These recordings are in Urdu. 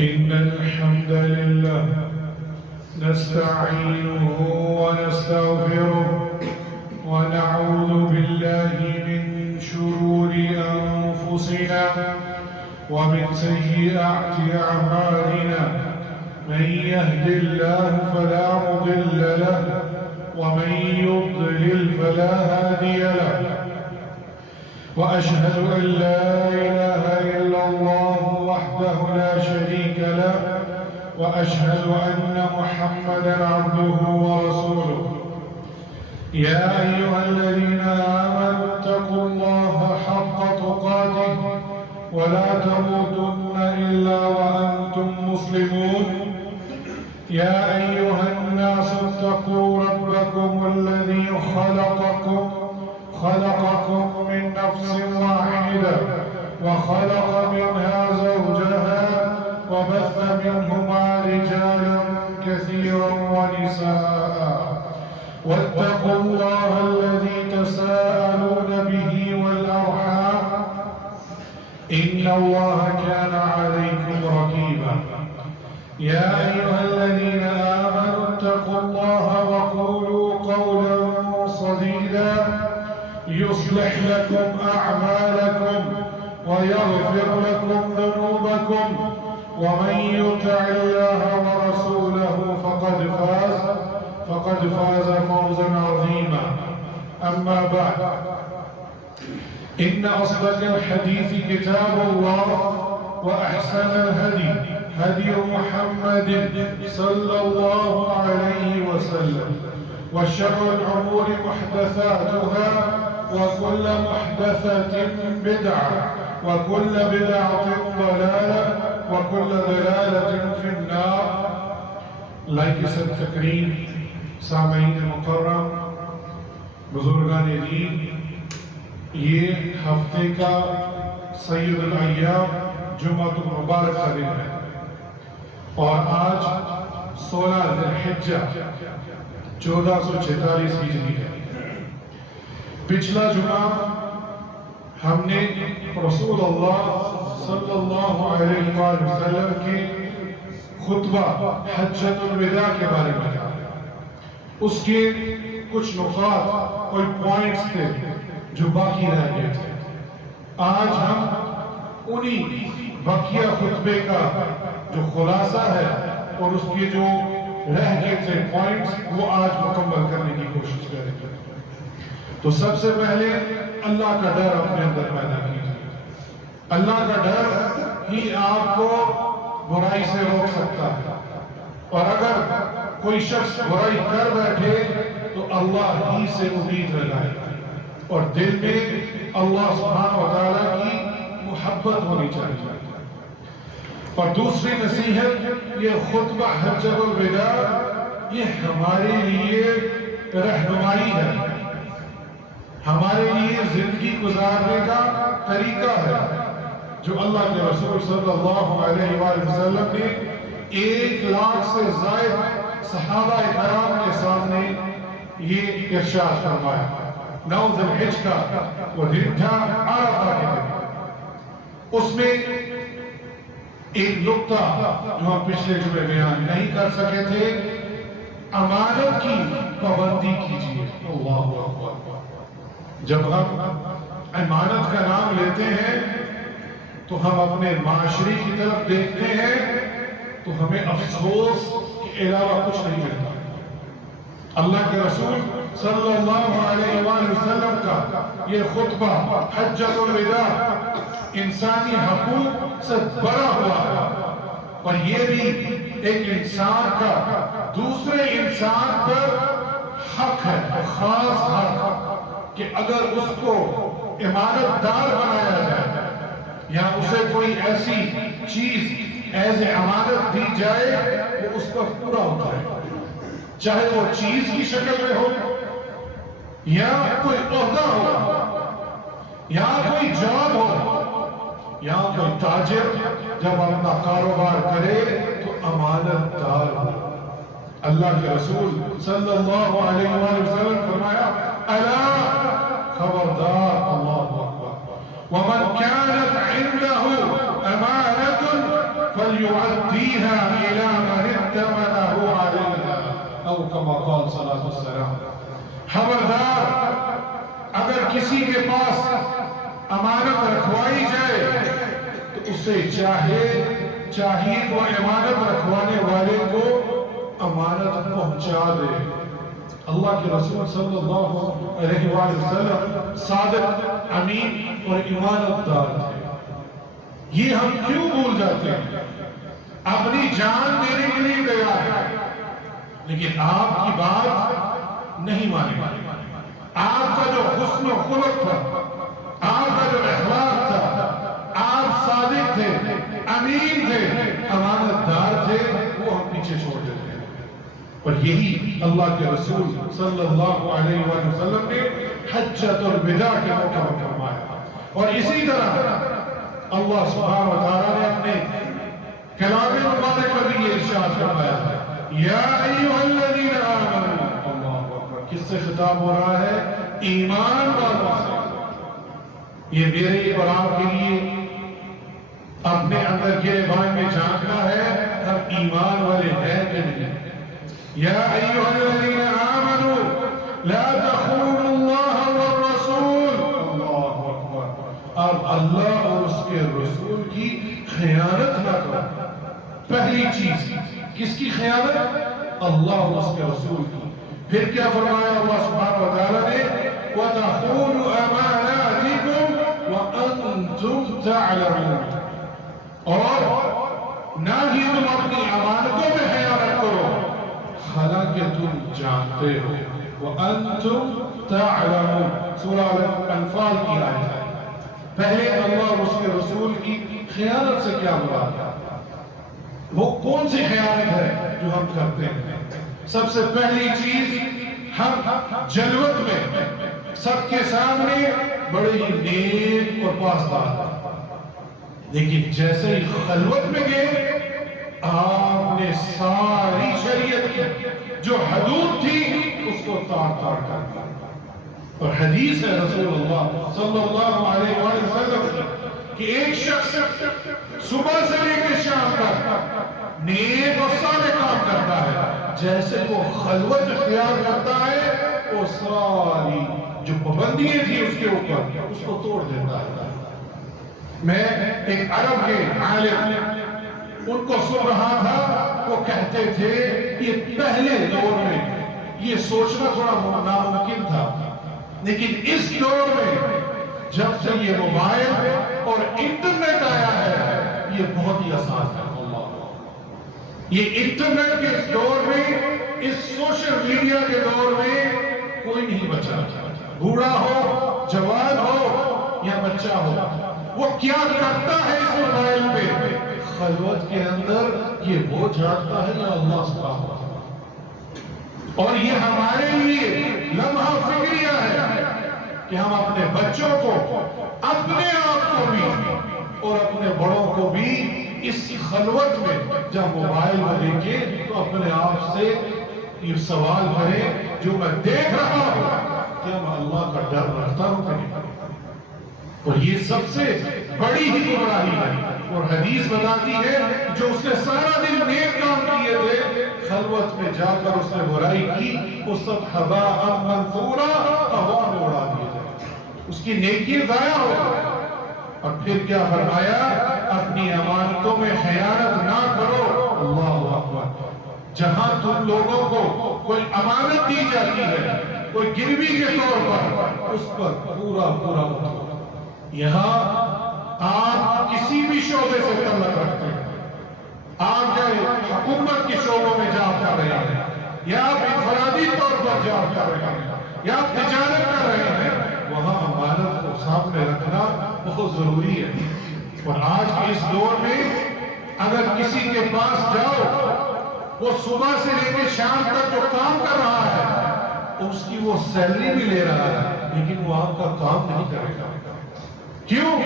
إن الحمد لله نستعينه ونستغفره ونعوذ بالله من شرور أنفسنا ومن سيئات أعمالنا من يهد الله فلا مضل له ومن يضلل فلا هادي له وأشهد أن لا إله إلا الله وحده لا شريك له وأشهد أن محمدا عبده ورسوله يا أيها الذين آمنوا اتقوا الله حق تقاته ولا تموتن إلا وأنتم مسلمون يا أيها الناس اتقوا ربكم الذي خلقكم من نفس واحدة وخلق منها زوجها وبث منهما رجالا كثيرا ونساء واتقوا الله الذي تساءلون به والأرحام إن الله كان عليكم رقيبا يا أيها الذين آمنوا اتقوا الله وقولوا قولا سديدا يصلح لكم أعمالكم ويغفر لكم ذنوبكم ومن يطع الله ورسوله فقد فاز فوزا عظيما أما بعد إن أصدق الحديث كتاب الله وأحسن الهدي هدي محمد صلى الله عليه وسلم وشر الأمور محدثاتها وكل محدثة بدعة وكل بدعة ضلالة وكل ضلالة في النار. لائق تقریم سامعین مکرم بزرگان دین، یہ ہفتے کا سید الایام جمعۃ المبارک کا دن ہے اور آج 16 ذی الحجہ 1446 ہجری ہے. پچھلا جمعہ ہم نے رسول اللہ صلی اللہ علیہ وآلہ وسلم کے خطبہ حجۃ الوداع کے بارے میں جانا. اس کے کچھ نقاط اور پوائنٹس تھے جو باقی رہ گئے تھے. آج ہم انہی بقیہ خطبے کا جو خلاصہ ہے اور اس کے جو رہ گئے تھے پوائنٹس وہ آج مکمل کرنے کی کوشش کریں گے. تو سب سے پہلے اللہ کا ڈر اپنے اندر پیدا کیجیے. اللہ کا ڈر ہی آپ کو برائی سے روک سکتا ہے، اور اگر کوئی شخص برائی کر بیٹھے تو اللہ ہی سے امید لگائے اور دل میں اللہ سبحانہ و تعالیٰ کی محبت ہونی چاہیے. اور دوسری نصیحت، یہ خطبہ حجۃ الوداع یہ ہمارے لیے رہنمائی ہے، ہمارے لیے زندگی گزارنے کا طریقہ ہے جو اللہ کے رسول صلی اللہ علیہ وآلہ وسلم نے 1 لاکھ سے زائد صحابہ کرام کے سامنے یہ ارشاد فرمایا. 9 ذی الحجہ کا وہ دن تھا، عرفہ کے دن. اس میں ایک نقطہ جو ہم پچھلے جمعے بیان نہیں کر سکے تھے، امانت کی پابندی کیجیے. اللہ اکبر. جب ہم امانت کا نام لیتے ہیں تو ہم اپنے معاشرے کی طرف دیکھتے ہیں تو ہمیں افسوس کے علاوہ کچھ نہیں ملتا. اللہ کے رسول صلی اللہ علیہ وآلہ وسلم کا یہ خطبہ حجۃ الوداع انسانی حقوق سے بڑا ہوا ہے، اور یہ بھی ایک انسان کا دوسرے انسان پر حق ہے، خاص حق، کہ اگر اس کو امانت دار بنایا جائے یا اسے کوئی ایسی چیز ایز امانت دی جائے وہ اس پر پورا ہوتا ہے، چاہے وہ چیز کی شکل میں ہو یا کوئی عہدہ ہو یا کوئی جاب ہو یا کوئی تاجر جب اپنا کاروبار کرے تو امانت دار ہو. اللہ کے رسول صلی اللہ علیہ وآلہ وسلم فرمایا، الا خبردار، اللہ اکبر، ومن كانت عنده امانة يؤديها إلى من ائتمنه عليها أو كما قال صلی اللہ علیہ وسلم. خبردار اگر کسی کے پاس امانت رکھوائی جائے تو اسے چاہیے وہ امانت رکھوانے والے کو امانت پہنچا دے. اللہ کے رسول صلی اللہ علیہ وسلم صادق، امین اور امانت دار تھے. یہ ہم کیوں بھول جاتے ہیں؟ اپنی جان دینے کے لیے تیار ہے لیکن آپ کی بات نہیں مانے. آپ کا جو حسن و خلق تھا، آپ کا جو اخلاق تھا، آپ صادق تھے، امین تھے، امانت دار تھے، وہ ہم پیچھے چھوڑ دیتے ہیں. اور یہی اللہ کے رسول صلی اللہ علیہ وسلم نے حجۃ الوداع کے موقع پر فرمایا. اور اسی طرح اللہ سبحانہ و تعالیٰ نے اپنے کلام مبارک میں بھی یہ ارشاد فرمایا یا ایھا الذین آمنوا. اللہ اکبر. کس سے خطاب ہو رہا ہے؟ ایمان والوں سے. یہ میرے اور آپ کے لیے اپنے اندر کے بارے میں جاننا ہے ہم ایمان والے ہیں کہ نہیں. یا ایھا الذین آمنوا لا تخونوا اللہ والرسول. اللہ اکبر. اب اللہ اور اس کے رسول کی خیانت نہ کرو. پہلی چیز کس کی خیانت؟ اللہ اور اس کے رسول کی. پھر کیا فرمایا اللہ سبحانہ و تعالیٰ نے وَتَخُونُوا أَمَانَاتِكُمْ وَأَنْتُمْ تَعْلَمُونَ. اور نہ ہی تم اپنی امانتوں میں خیانت کرو حالانکہ تم جانتے ہو. وَأَنْتُمْ تَعْلَمُونَ سورہ الانفال کی آیت ہے. پہلے اللہ اور اس کے رسول کی خیانت سے کیا مراد ہے؟ وہ کون سی خیانت ہے جو ہم کرتے ہیں؟ سب سے پہلی چیز ہم جلوت میں سب کے سامنے بڑے ہی نیک اور پاسدار ہیں لیکن جیسے ہی خلوت میں گئے آپ نے ساری شریعت کی جو حدود تھی اس کو تار کر دیا. اور حدیث ہے رسول اللہ صلی اللہ علیہ وسلم کہ ایک شخص صبح سے لے کے شام تک نیک اور صالح کام کرتا ہے جیسے وہ خلوت اختیار کرتا ہے وہ ساری جو پابندیاں تھی اس کے اوپر اس کو توڑ دیتا ہے. میں ایک عرب کے عالم ان کو سن رہا تھا. وہ کہتے تھے یہ پہلے دور میں یہ سوچنا تھوڑا ناممکن تھا لیکن اس دور میں جب سے یہ موبائل اور انٹرنیٹ آیا ہے یہ بہت ہی آسان ہے. یہ انٹرنیٹ کے اس دور میں اس سوشل میڈیا کے دور میں کوئی نہیں بچا. بوڑھا ہو، جوان ہو یا بچہ ہو وہ کیا کرتا ہے اس موبائل پہ خلوت کے اندر یہ وہ جانتا ہے یا اللہ سبحانہ و تعالیٰ. اور یہ ہمارے لیے لمحہ فکریہ ہے کہ ہم اپنے بچوں کو اپنے آپ کو بھی اور اپنے بڑوں کو بھی اس خلوت میں جب موبائل میں دیکھیں تو اپنے آپ سے یہ سوال کریں جو میں دیکھ رہا ہوں کیا میں اللہ کا ڈر رکھتا ہوں کہ نہیں. اور یہ سب سے بڑی ہی گمراہی ہے. اور حدیث بتاتی ہے جو اس نے سارا دن نیک کام کیے تھے خلوت میں جا کر اس نے برائی کی وہ سب ہباء منثورا ہوا میں اڑا دیے جائے. اس کی نیکی ضائع ہو گئی. اور پھر کیا فرمایا اپنی امانتوں میں خیانت نہ کرو. اللہ اکبر. جہاں تم لوگوں کو کوئی امانت دی جاتی ہے کوئی گروی کے طور پر اس پر پورا اترو. یہاں آپ کسی بھی شعبے سے تعلق رکھتے ہیں آپ چاہے حکومت کے شعبوں میں جاب کر رہے ہیں یا آپ انفرادی طور پر جاب کر رہے ہیں یا آپ تجارت کر رہے ہیں وہاں امانت کو سامنے رکھنا بہت ضروری ہے. اور آج کے اس دور میں اگر کسی کے پاس جاؤ وہ صبح سے لے کے شام تک جو کام کر رہا ہے اس کی وہ سیلری بھی لے رہا ہے لیکن وہ آپ کا کام نہیں کرے گا. کیوں؟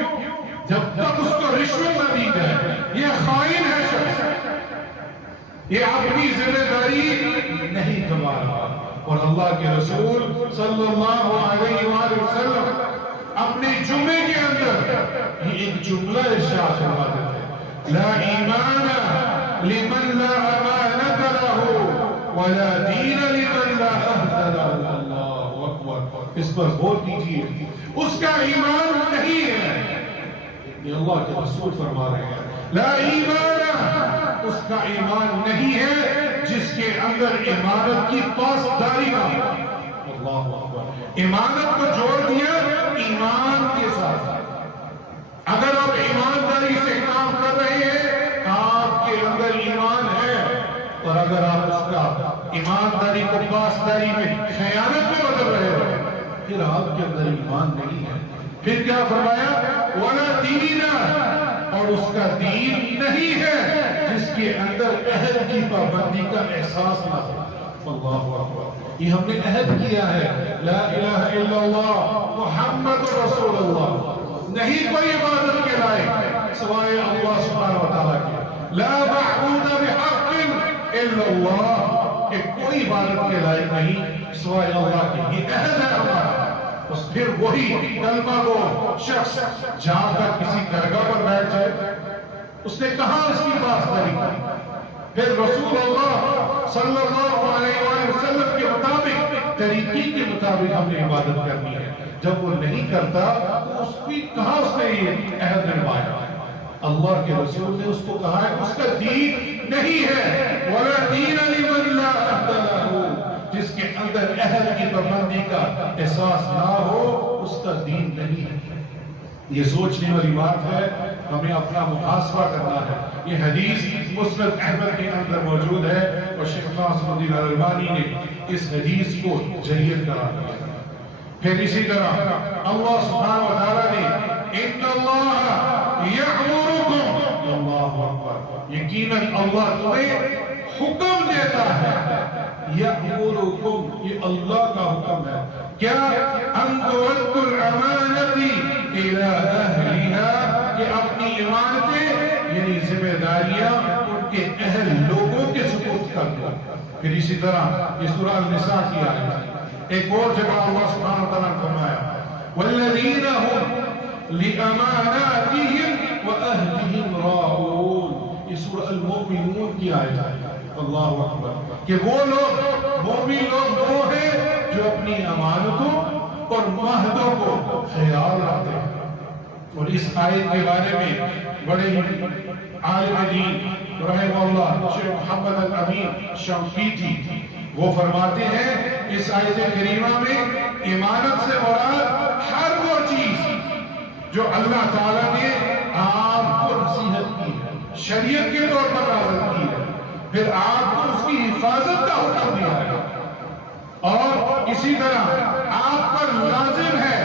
جب تک اس کو رشوت نہ دی جائے یہ خائن ہے شخص. یہ اپنی ذمہ داری نہیں کما رہا. اور اللہ کے رسول صلی اللہ علیہ وآلہ وسلم اپنے جمعے کے اندر یہ ایک جملہ ارشاد فرماتے تھے لا ایمان لمن لا امانت له ولا دین لمن لا عہد له. اللہ اکبر. اس پر غور کیجیے. اس کا ایمان نہیں ہے. یہ اللہ کے رسول فرما رہے ہیں لا ایمان، اس کا ایمان نہیں ہے جس کے اندر امانت کی پاسداری نہ ہو. اللہ اکبر. امانت کو جوڑ دیا ایمان کے ساتھ. اگر آپ ایمانداری سے کام کر رہے ہیں آپ کے اندر ایمان ہے، اور اگر آپ اس کا ایمانداری کو پاسداری میں خیانت میں بدل رہے ہو پھر آپ کے اندر ایمان نہیں ہے. پھر کیا فرمایا وَلَا دِينَ، اور اس کا دین نہیں ہے جس کے اندر عہد کی پابندی کا احساس نہ ہو. اللہ اکبر. یہ ہم نے عہد کیا ہے لا الہ الا اللہ محمد رسول اللہ. نہیں کوئی عبادت کے لائق سوائے اللہ سبحانہ و تعالیٰ کے. لا معبود بحق الا اللہ، کہ کوئی عبادت کے لائق نہیں سوائے اللہ کے. یہ عہد ہے ہمارا. بس پھر وہی کلمہ وہ شخص جہاں کر کسی درگاہ پر بیٹھ جائے اس نے کہاں اس کی پاسداری کی. پھر رسول اللہ صلی اللہ علیہ وآلہ وسلم کے مطابق طریقے کے مطابق ہم نے عبادت کرنی ہے. جب وہ نہیں کرتا تو اس کی کہاں اس نے یہ عہد نبھایا. اللہ کے رسول نے اس کو کہا ہے اس کا دین نہیں ہے وَلَا دِينَ لِمَن لَا عَهْدَ لَهُ، جس کے اندر عہد کی پابندی کا احساس نہ ہو اس کا دین نہیں ہے. یہ سوچنے والی بات ہے. ہمیں اپنا محاسبہ کرنا ہے. یہ حدیث مسند احمد کے اندر موجود ہے اور شیخ ناصر الدین الالبانی نے اس حدیث کو جریت قرار دیا. پھر اسی طرح اللہ سبحانہ و تعالیٰ نے ان اللہ یأمرکم، اللہ اکبر، یقیناً اللہ تمہیں حکم دیتا ہے. یأمرکم، یہ اللہ کا حکم ہے. کیا ان تؤدوا الامانۃ الی اہلها، کہ اپنی امانتیں یعنی ذمہ داریاں ان کے اہل لوگوں کے سپرد کر دو. پھر اسی طرح یہ سورہ النساء کی آیت ہے. ایک اور جگہ اللہ سبحانہ وتعالیٰ نے فرمایا والذین هم لأماناتهم وعہدهم راعون. یہ سورہ المؤمنون کی آیت ہے. اللہ اکبر. کہ وہ لوگ مومن لوگ وہ ہیں جو اپنی امانتوں اور معاہدوں کو خیال رکھتے ہیں. اور اس آیت کے بارے میں بڑے عالم دین رحمہ اللہ شیخ محمد الامین شنقیطی وہ فرماتے ہیں اس آیت کریمہ میں امانت سے مراد ہر وہ چیز جو اللہ تعالیٰ نے آپ کو نصیحت کی ہے، شریعت کے طور پر نازل کی ہے، پھر آپ کو اس کی حفاظت کا حکم دیا ہے، اور اسی طرح آپ پر لازم ہے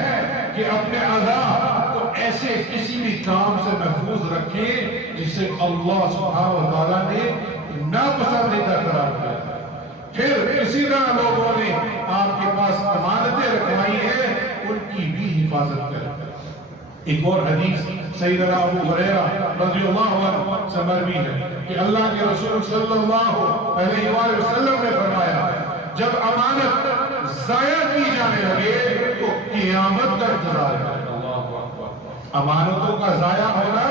کہ اپنے اعضاء کو ایسے کسی بھی کام سے محفوظ رکھیں جسے اللہ سبحانہ و تعالیٰ نے ناپسندیدہ قرار دیا. پھر اسی طرح لوگوں نے آپ کے پاس امانتیں رکھوائی ہیں ان کی بھی حفاظت کریں. ایک اور حدیث سیدنا ابو ہریرہ رضی اللہ عنہ سے مروی ہے کہ اللہ کے رسول صلی اللہ علیہ وآلہ وسلم نے فرمایا جب امانت ضائع کی جانے لگے تو قیامت کا انتظار ہے. اللہ اکبر. امانتوں کا ضائع ہونا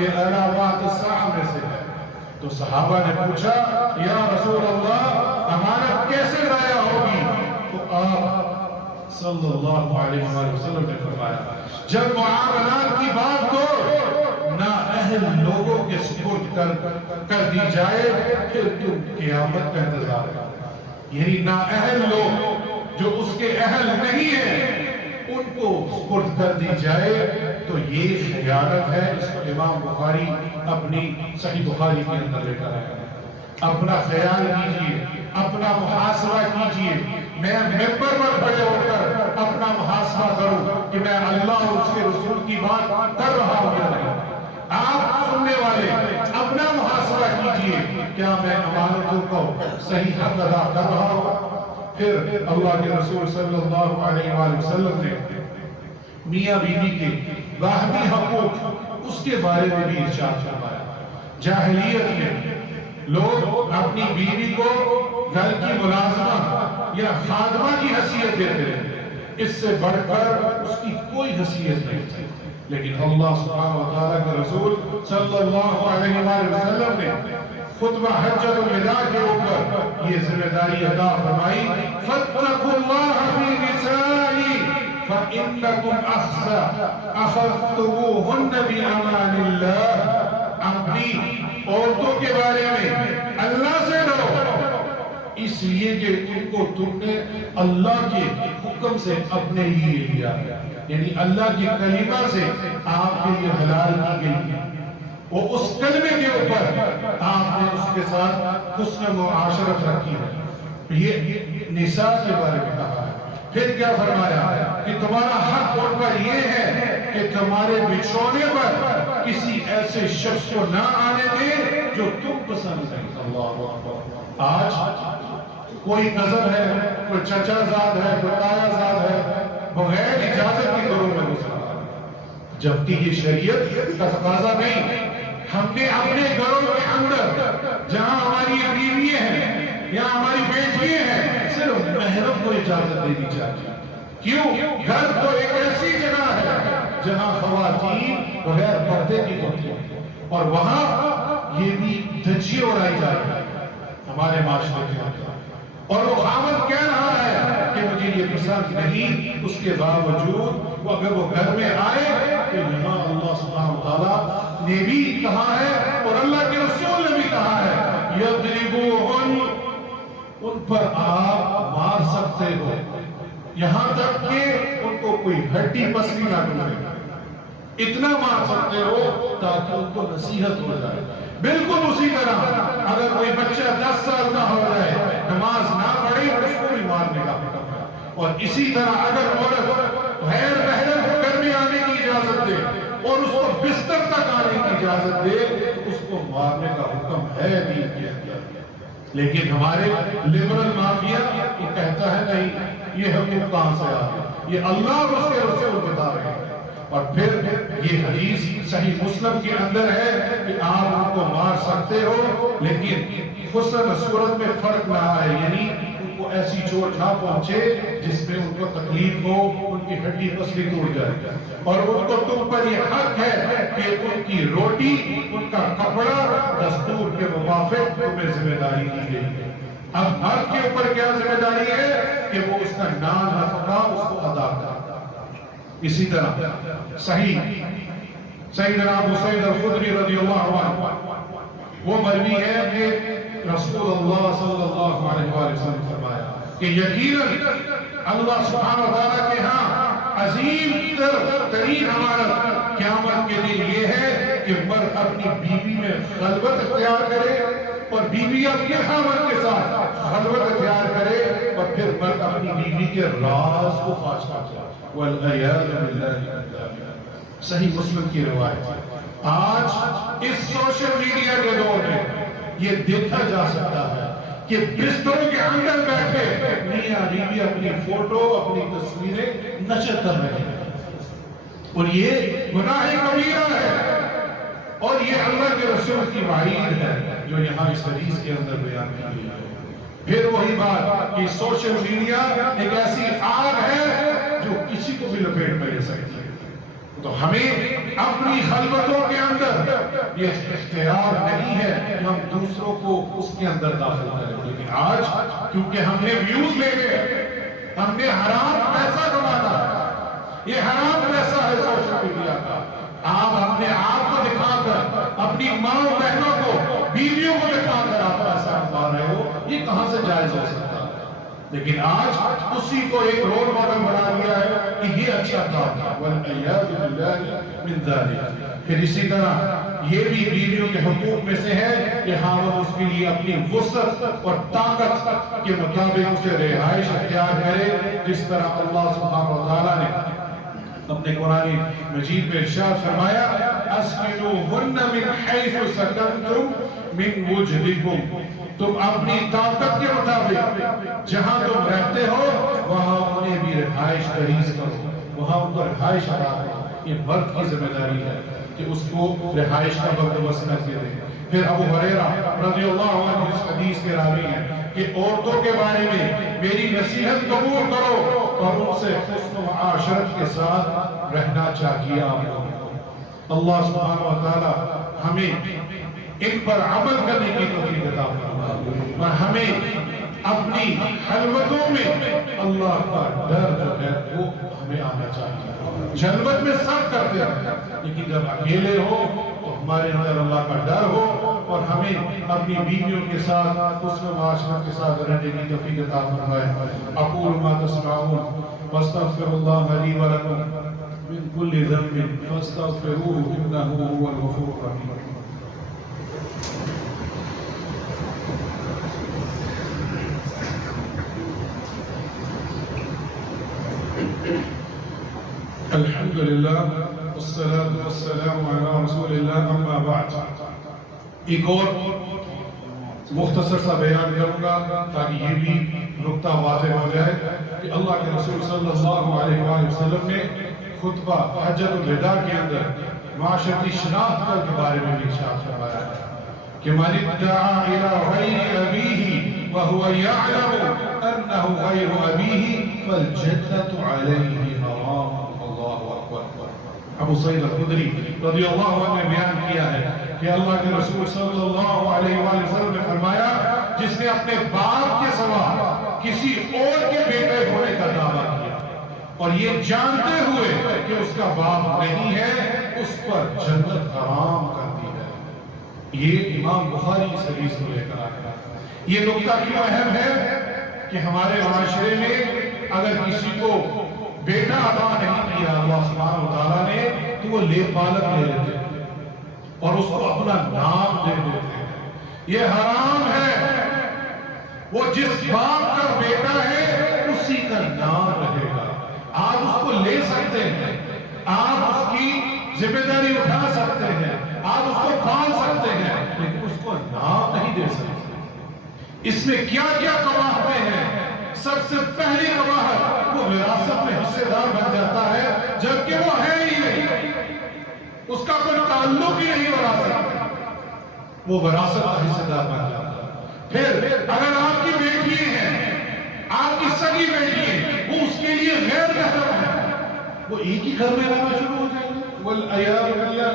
یہ علامات الساعہ میں سے ہے. تو صحابہ نے پوچھا یا رسول اللہ امانت کیسے ضائع ہوگی؟ تو آپ صلی اللہ علیہ وآلہ وسلم نے فرمایا جب معاملات کی بات ہو نہ اہل لوگوں کے سپرد کر دی جائے پھر تم قیامت کا انتظار ہے. یعنی نہ اہل لوگ جو اس کے اہل نہیں ہیں ان کو سپرد کر دی جائے تو یہ خیانت ہے. اس کو امام بخاری اپنی صحیح بخاری کے اندر لے کر آیا. اپنا خیال کیجئے، اپنا محاسبہ کیجئے. میں ممبر پر کھڑے ہو کر اپنا محاسبہ کروں کہ میں اللہ اور اس کے رسول کی بات کر رہا ہوں یا نہیں. آپ سننے والے اپنا محاسبہ کیجئے کیا میں امانتوں کو صحیح حق ادا کر رہا ہوں. پھر اللہ کے رسول صلی اللہ علیہ وآلہ وسلم نے میاں بیوی کے باہمی حقوق اس کے بارے میں بھی ارشاد فرمایا. جاہلیت میں لوگ اپنی بیوی کو گھر کی ملازمہ یا خادمہ کی حیثیت دیتے ہیں. اس سے بڑھ کر اس کی کوئی حیثیت نہیں تھی. لیکن اللہ سبحانہ وتعالیٰ کے رسول صلی اللہ علیہ وآلہ وسلم نے خطبہ حجۃ الوداع کے اوپر یہ ذمہ داری عطا فرمائی، فَاتَّقُوا اللَّهَ فِي نِسَائِي فَإِنَّكُمْ أَخَذْتُمُوهُنَّ بِأَمَانِ اللَّهِ، اپنی عورتوں کے بارے میں اللہ سے ڈرو، اس لیے کہ ان کو تم نے اللہ کے حکم سے اپنے لیے لیا، یعنی اللہ کی کلمہ سے آپ کے لیے حلال کی گئی، وہ اس کلمے کے اوپر آپ نے اس کے ساتھ حسن معاشرت رکھی ہے۔ یہ نساء کے بارے میں کہا ہے۔ پھر کیا فرمایا کہ تمہارا حق ان پر یہ ہے کہ تمہارے بچھونے پر کسی ایسے شخص کو نہ آنے دے جو تم پسند نہیں۔ اللہ اکبر۔ آج کوئی نظر ہے، کوئی چچا زاد ہے، کوئی تایا زاد ہے، بغیر اجازت کی گھروں میں گھس رہا ہے، جبکہ یہ شریعت کا تقاضا نہیں۔ ہم نے اپنے گھروں کے اندر جہاں ہماری بیویاں ہیں یا ہماری بیٹیاں ہیں، صرف محرم کو اجازت دینی چاہیے۔ کیوں؟ گھر تو ایک ایسی جگہ ہے جہاں خواتین بغیر پردے کی ہوتی ہیں، اور وہاں یہ بھی دھجی اڑائی جاتی ہے ہمارے معاشرے کے اندر، اور وہ خاوند کہہ رہا ہے کہ مجھے یہ پسند نہیں، اس کے باوجود وہ اگر وہ گھر میں آئے تو یہاں اللہ سبحانہ وتعالیٰ نے بھی کہا ہے اور اللہ کے رسول نے بھی کہا ہے یضربوہن، ان پر آپ مار سکتے ہو، یہاں تک کہ ان کو کوئی ہڈی پسلی نہ ٹوٹے، اتنا مار سکتے ہو تاکہ ان کو نصیحت ہو جائے۔ بالکل اسی طرح اگر کوئی بچہ 10 سال کا ہو جائے، نماز نہ پڑھے، اس کو بھی مارنے کا حکم ہے۔ اور اسی طرح اگر عورت غیر محرم کو گھر میں آنے کی اجازت دے اور اس کو بستر تک آنے کی اجازت دے تو اس کو مارنے کا حکم ہے دین کے اندر۔ لیکن ہمارے لبرل مافیا وہ کہتا ہے نہیں، یہ حکم کہاں سے آ گیا، یہ اللہ اور اس کے رسول بتا رہے ہیں۔ اور پھر یہ حدیث صحیح مسلم کے اندر ہے کہ آپ ان کو مار سکتے ہو لیکن حسن صورت میں فرق نہ آئے، یعنی ان کو ایسی چوٹ نہ پہنچے جس میں ان کو تکلیف ہو، ان کی ہڈی پسلی ٹوٹ جائے، اور ان کو تم پر یہ حق ہے کہ ان کی روٹی، ان کا کپڑا دستور کے موافق تمہیں ذمہ داری دی گئی ہے۔ اب مرد کے اوپر کیا ذمہ داری ہے کہ وہ اس کا نام نفقہ اس کو ادا کرے۔ اسی طرح صحیح سیدنا ابو سعید الخدری رضی اللہ عنہ وہ مروی ہے کہ رسول اللہ صلی اللہ علیہ وسلم نے فرمایا کہ یقیناً اللہ سبحانہ وتعالیٰ کے ہاں عظیم ترین امانت قیامت کے دن یہ ہے کہ مرد اپنی بیوی میں خلوت اختیار کرے اور بیوی اپنے خاوند کے ساتھ خلوت اختیار کرے، اور پھر مرد اپنی بیوی کے راز کو فاش کرے۔ والعیاذ باللہ، صحیح مسلم کی روایت ہے۔ آج اس سوشل میڈیا کے دور میں یہ دیکھا جا سکتا ہے کہ بستروں کے اندر بیٹھے میاں بیوی اپنی فوٹو، اپنی تصویریں نشر کر رہے ہیں، اور یہ گناہ کبیرہ ہے، اور یہ اللہ کے رسول کی وعید ہے جو یہاں اس حدیث کے اندر بیان کی گئی ہے۔ پھر وہی بات کہ سوشل میڈیا ایک ایسی آگ ہے جو کسی کو بھی لپیٹ میں لے سکتی ہے، تو ہمیں اپنی خلوتوں کے اندر یہ اختیار نہیں ہے کہ ہم دوسروں کو اس کے اندر داخل کریں، لیکن آج کیونکہ ہم نے ویوز لے گئے، ہم نے حرام پیسہ کمانا، یہ حرام پیسہ ہے سوشل میڈیا کا، آپ اپنے آپ کو دکھا کر، اپنی ماں و بہنوں کو، بیویوں کو دکھا کر آپ پیسہ کما رہے ہو، یہ کہاں سے جائز ہو سکتا ہے؟ لیکن آج اسی کو ایک رول ماڈل بنا دیا ہے کہ یہ اچھا کام تھا، والعیاذ باللہ من ذالک۔ پھر اسی طرح یہ بھی بیویوں کے حقوق میں سے ہے کہ خاوند اس کے لیے اپنی وسعت اور طاقت کے مطابق اسے رہائش اختیار کرے، جس طرح اللہ سبحانہ وتعالیٰ نے اپنے قرآن مجید میں ارشاد فرمایا اسکنوہن من حیث سکنتم من وجدکم، تم اپنی طاقت کے مطابق جہاں تم رہتے ہو وہاں انہیں بھی رہائش دہیز کرو، وہاں ان کو رہائش عطا کرو۔ یہ مرد کی ذمہ داری ہے کہ اس کو رہائش کا بندوبست کر کے دے۔ پھر ابو ہریرہ رضی اللہ عنہ اس حدیث کے راوی ہیں کہ عورتوں کے بارے میں میری نصیحت قبول کرو اور ان سے حسن و معاشرت کے ساتھ رہنا چاہیے آپ لوگ۔ اللہ سبحانہ و تعالی ہمیں ان پر عمل کرنے کی توفیق عطا فرمائے اور ہمیں اپنی خلوتوں میں اللہ کا ڈر جو ہے وہ ہمیں آنا چاہیے. جلوت میں سب کرتے ہیں لیکن جب اکیلے ہو تو ہمارے اندر اللہ کا ڈر ہو اور ہمیں اپنی بیویوں کے ساتھ حسن معاشرت کے ساتھ رہنے کی توفیق عطا فرمائے. اقول ما تسمعون واستغفر الله لي ولكم من كل ذنب فاستغفروه انه هو الغفور الرحيم. الحمد للہ والصلاة والسلام علی رسول اللہ اما بعد. ایک اور مختصر سا بیان کروں گا تاکہ یہ بھی نقطہ واضح ہو جائے کہ اللہ کے رسول صلی اللہ علیہ وآلہ وسلم نے خطبہ حجۃ الوداع کے اندر معاشرتی شناخت کے بارے میں بھی ارشاد فرمایا ہے کہ من ادعا الی غیر ابیہ وهو یعلم انه غیر ابیہ فالجنۃ علیہ حرام. ابو سعید الخدری رضی اللہ عنہ نے بیان کیا ہے کہ اللہ کے رسول صلی اللہ علیہ وآلہ وسلم نے فرمایا جس نے اپنے باپ کے سوا کسی اور کے بیٹے ہونے کا دعویٰ کیا اور یہ جانتے ہوئے کہ اس کا باپ نہیں ہے اس پر جنت حرام کر دی ہے. یہ امام بخاری اس حدیث کو لے کر آیا. یہ نقطہ کیوں اہم ہے کہ ہمارے معاشرے میں اگر کسی کو بیٹا عطا نہیں کیا اللہ سبحانہ و تعالیٰ نے تو وہ لے پالک لے لیتے ہیں اور اس کو اپنا نام دے دیتے ہیں. یہ حرام ہے. وہ جس باپ کا بیٹا ہے اسی کا نام رہے گا. آپ اس کو لے سکتے ہیں, آپ اس کی ذمہ داری اٹھا سکتے ہیں, آپ اس کو پال سکتے ہیں, لیکن اس کو نام نہیں دے سکتے. اس میں کیا کیا قباحتیں ہیں. سب سے پہلی قباحت وہ وراثت میں حصے دار بن جاتا ہے جبکہ وہ ہے ہی نہیں, اس کا کوئی تعلق ہی نہیں وراثت, وہ وراثت کا حصے دار بن جاتا ہے. پھر اگر آپ کی بیٹی ہیں, آپ کی سگی بیٹی ہے, وہ اس کے لیے غیر محرم ہے, وہ ایک ہی گھر میں رہنا شروع ہو جائیں گے. والعیاذ باللہ.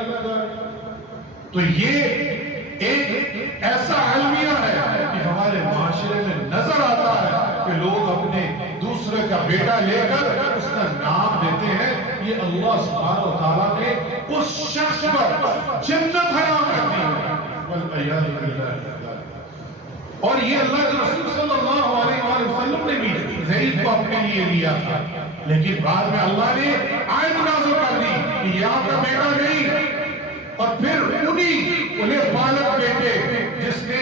تو یہ ایک ایسا المیہ ہے کہ ہمارے معاشرے میں نظر آتا ہے کہ لوگ اپنے دوسرے کا بیٹا لے کر اس کا نام دیتے ہیں. یہ اللہ سبحانہ و تعالیٰ نے اس شخص پر جنت حرام کر دی ہے. والعیاذ باللہ. اور یہ اللہ کے رسول صلی اللہ علیہ وآلہ وسلم نے بھی زید کو اپنے لیے لیا تھا, لیکن بعد میں اللہ نے آیت نازل کر دی کہ یہ آپ کا بیٹا نہیں. اور پھر انہیں بالغ بیٹے جس نے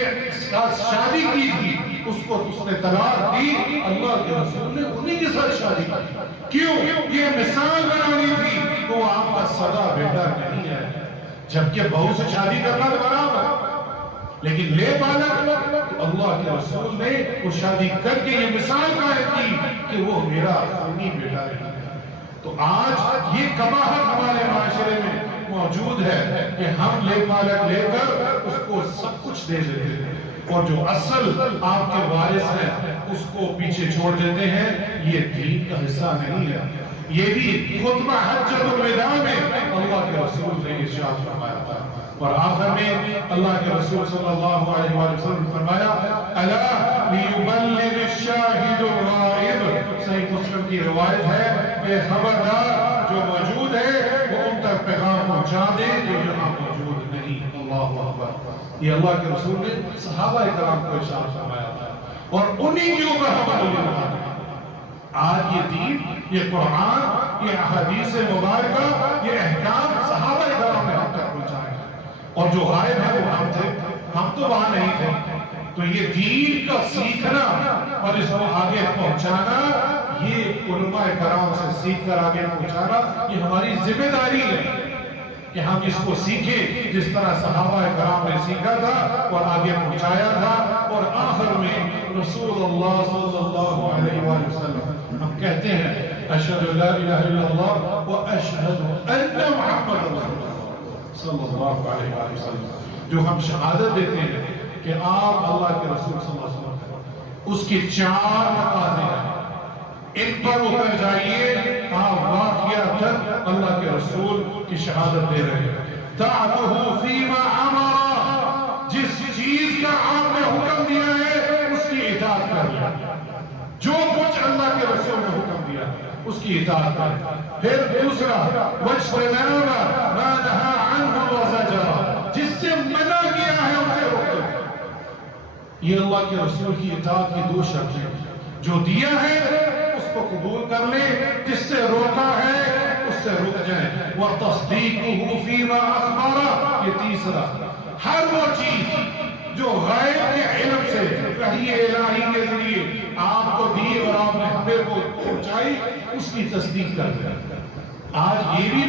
شادی کی تھی اس کو اس نے طلاق دی, اللہ کے رسول نے انہی کے ساتھ شادی کی. کیوں؟ یہ مثال بنانی تھی کہ وہ آپ کا سگا بیٹا نہیں ہے, جبکہ بہو سے شادی کرنا برابر ہے, لیکن لے بالغ اللہ کے رسول نے وہ شادی کر کے یہ مثال قائم کی کہ وہ میرا خونی بیٹا ہے. تو آج یہ قباحت ہمارے معاشرے میں موجود ہے کہ ہم لے بالغ لے کر اس کو سب کچھ دے دیتے ہیں اور جو اصل آپ کے وارث ہیں اس کو پیچھے چھوڑ دیتے ہیں. یہ دین کا حصہ نہیں ہے. یہ بھی خطبہ حجۃ الوداع میں اللہ کے رسول نے ارشاد فرمایا تھا. اور آخر میں اللہ کے رسول صلی اللہ علیہ وسلم نے فرمایا الا لیبلغ الشاہد الغائب. صحیح مسلم کی روایت ہے کہ خبردار جو موجود ہے وہ ان تک پیغام پہنچا دے جو یہاں موجود نہیں. اللہ اکبر. یہ اللہ کے رسول نے صحابہ کرام کو ارشاد فرمایا تھا اور انہی کے اوپر ہم عمل کرتے ہیں. آج یہ دین, یہ قرآن, یہ احادیث مبارکہ, یہ احکام صحابہ کرام نے ہم تک پہنچائے اور جو غائب ہے وہ ہم تھے, ہم تو وہاں نہیں تھے. تو یہ دین کا سیکھنا اور اس کو آگے پہنچانا, یہ علماء کرام سے سیکھ کر آگے پہنچانا یہ ہماری ذمہ داری ہے کہ ہم اس کو سیکھیں جس طرح صحابہ کرام نے سیکھا تھا اور آگے پہنچایا تھا. اور آخر میں رسول اللہ صلی اللہ علیہ وآلہ وسلم ہم کہتے ہیں اشہد لا الہ الا اللہ و اشہد ان محمد رسول اللہ صلی اللہ علیہ وآلہ وسلم. جو ہم شہادت دیتے ہیں کہ آپ اللہ کے رسول صلی اللہ علیہ وسلم, اس کی 4 تقاضے ہیں, ان پر اتر جائیے. آپ واقعہ تک اللہ کے رسول کی شہادت دے رہے ہیں. طاعته فيما امر، جس چیز کا آپ نے حکم دیا ہے اس کی اطاعت کر لیں، جو کچھ اللہ کے رسول نے حکم دیا اس کی اطاعت کریں۔ پھر دوسرا وَاجْتَنَابَ مَا نَهَى عَنْهُ وَزَجَرَ، جس سے منع کیا ہے اسے روکو۔ یہ اللہ کے رسول کی اطاعت کی دو شرط ہیں، جو دیا ہے اس کو قبول کر لیں، جس سے روکا ہے اس سے رک جائیں۔ وَتَصْدِيقُهُ فِي مَا أَخْبَرَ، یہ تیسرا، ہر وہ چیز جو غیب کے علم سے وحی الہی کے ذریعے آپ کو دی اور آپ نے ہمیں کو پہنچائی اس کی تصدیق کر دیں۔ آج یہ بھی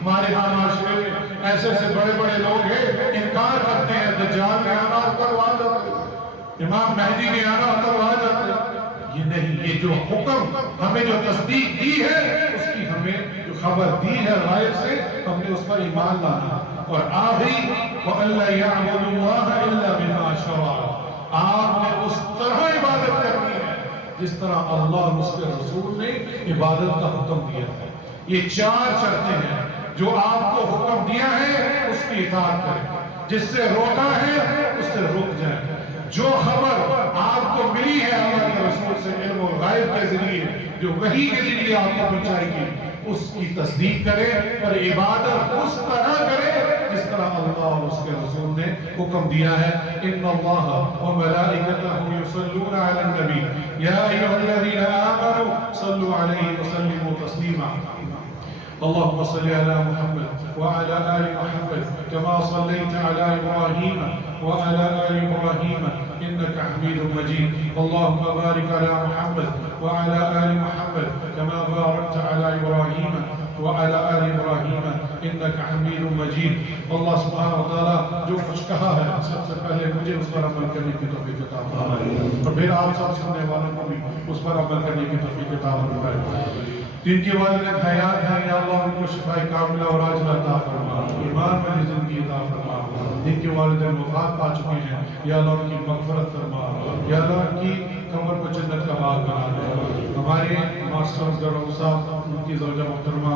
ہمارے ہاں معاشرے میں ایسے ایسے بڑے بڑے لوگ ہیں انکار کرتے ہیں دجال میں آنا ہوتا وہ آ جاتے ہیں، امام مہدی میں آنا ہوتا وہ آ جاتے ہیں۔ یہ نہیں، یہ جو حکم ہمیں جو تصدیق دی ہے اس کی ہمیں جو خبر دی ہے غائب سے ہم نے اس پر ایمان لانا۔ اور آخری وَأَلَّا يَعْبُدُ اللَّهَ إِلَّا بِمَا شَرَعَ، آپ نے اس طرح عبادت کرنی ہے جس طرح اللہ اور اس کے رسول نے عبادت کا حکم دیا ہے۔ یہ چار شرطیں ہیں، جو آپ کو حکم دیا ہے اس کی اطاعت کریں، جس سے روکا ہے اس سے رک جائیں، جو خبر آپ کو ملی ہے اللہ کے رسول سے علم و غائب کے ذریعے جو وحی کے ذریعے آپ کو پہنچائی گی اس کی تصدیق کریں اور عبادت اس طرح کریں جس طرح اللہ اور اس کے رسول نے حکم دیا ہے۔ ان اللہ وملائکتہ یصلون علی النبی یا ایھا الذین آمنوا صلوا علیہ وسلموا تسلیما۔ اللهم صل على محمد وعلى آل محمد كما صليت على إبراهيم وعلى آل إبراهيم إنك حميد مجيد۔ اللهم بارك على محمد وعلى آل محمد كما باركت على إبراهيم وعلى آل إبراهيم إنك حميد مجيد۔ اللہ سبحانہ وتعالی جو کچھ کہا ہے سب سے پہلے مجھے اس پر عمل کرنے کی توفیق عطا فرمائے اور پھر آپ سب سننے والوں کو بھی اس پر عمل کرنے کی توفیق عطا فرمائے۔ جن کے والدین حیات ہیں یا اللہ ان کو شفاء کاملہ اور عاجلہ عطا فرما، ایمان والی زندگی عطا فرما۔ جن کے والدین وفات پا چکے ہیں یا اللہ ان کی مغفرت فرما، یا اللہ ان کی قبر کو جنت کا باغ بنا دے۔ ہمارے ماسٹر افضل صاحب ان کی زوجہ محترمہ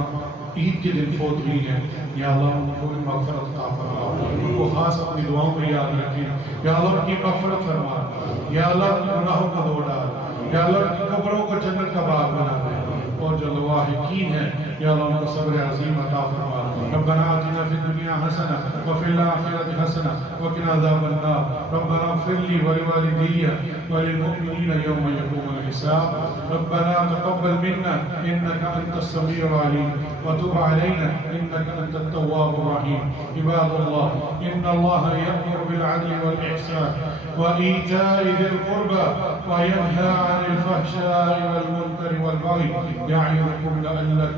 عید کے دن فوت ہوئی ہیں، یا اللہ ان کو مغفرت عطا فرما، ان کو خاص اپنی دعاؤں میں یاد رکھیں، یا اللہ ان کی مغفرت فرما، یا اللہ ان کے گناہوں کو دھو ڈال، یا اللہ ان کی قبروں کو جنت کا باغ بنا دے۔ اور جو لواحقین ہیں یا اللہ ان کو صبر عظیم عطا فرما۔ ربنا آتنا فی الدنیا حسنہ وفی الآخرۃ حسنہ وقنا عذاب النار۔ ربنا اغفر لی ولوالدی وللمؤمنین یوم یقوم الحساب۔ ربنا تقبل منا انک انت السمیع العلیم وتب علینا انک انت التواب الرحیم۔ عباد اللہ ان اللہ یأمر بالعدل والإحسان وإیتاء ذی القربى وینہی عن الفحشاء والمنکر والبغی یعظکم لعلکم